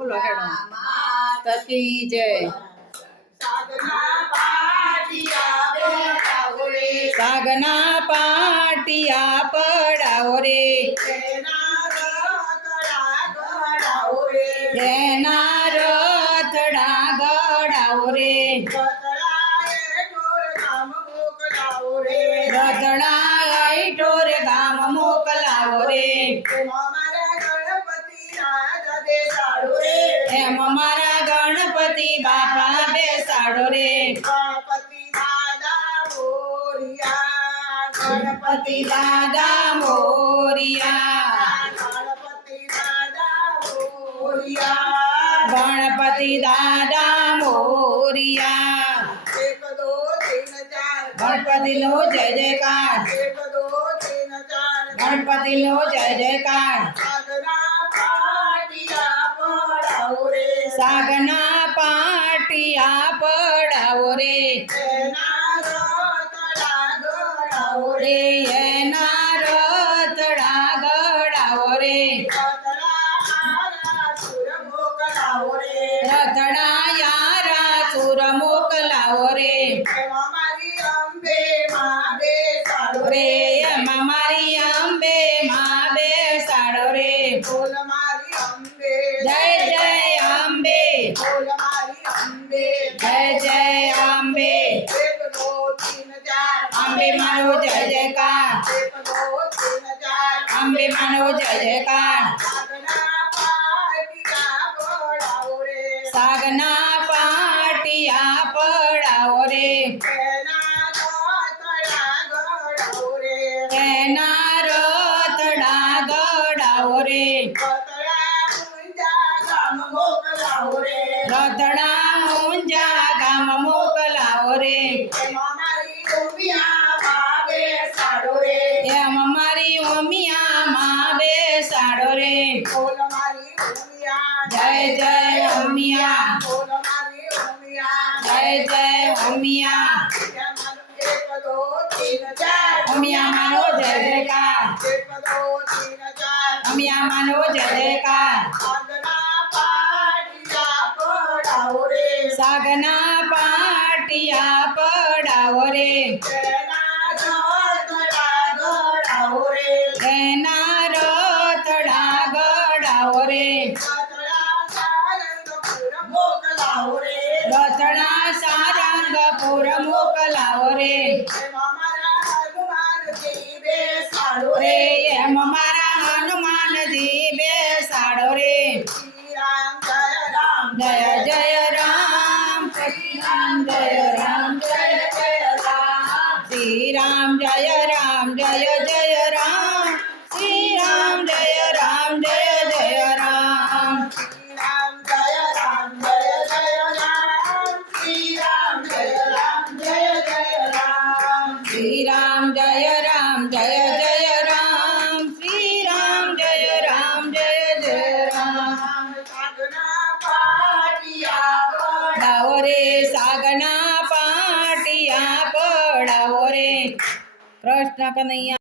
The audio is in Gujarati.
બોલો હેડો તકી જય સાગના પાટિયા પડાવો રે એના રથડા ગડાવો રે રથડા ઢોર ગામ મોકલાવો રે એમ મારા ગણપતિ બાપા બેસાડો રે ગણપતિ દાદા મોરિયા ગણપતિ દાદા મોરિયા ગણપતિ નો જય જયકાર ગણપતિ નો જય જયકાર સાગના પાટિયા પડાવો રે એના રથડા ગડાવો રે રથડા યારા સુર મોકલાવો રે રે એમાં મારી અંબે માં બેસાડો રે જય જય અંબે જય જય અંબે અંબે મારો જય જયકાર અંબે મારો જય જયકાર સાગના પાટિયા પડાવો રે એના રથડા ગડાવો રે રથડા ઊંઝા ગામ મોકલાવો રે એમ મારી ઓમિયા માં બેસાડો રે જય જય ઓમિયા જય જય ઓમિયા ઓમિયા માનો જય જયકાર ઓમિયા માનો જય જયકાર સાગના પાટિયા પડાવો રે એના રથડા ગડાવો રે રથડા સારંગપુર મોકલાવો રે રે એમ મારા હનુમાનજી બેસાડો રે જય જય રામ શ્રી રામ જય રામ જય જય રામ શ્રી રામ જય રામ જય જય રામ શ્રી રામ જય રામ જય જય રામ શ્રી રામ જય રામ જય જય રામ શ્રી રામ જય રામ જય જય રામ શ્રી રામ જય રામ જય જય રામ શ્રી રામ જય રામ જય જય રામ પડાવો રે સાગના પાટિયા પડાવો રે કૃષ્ણ કનૈયા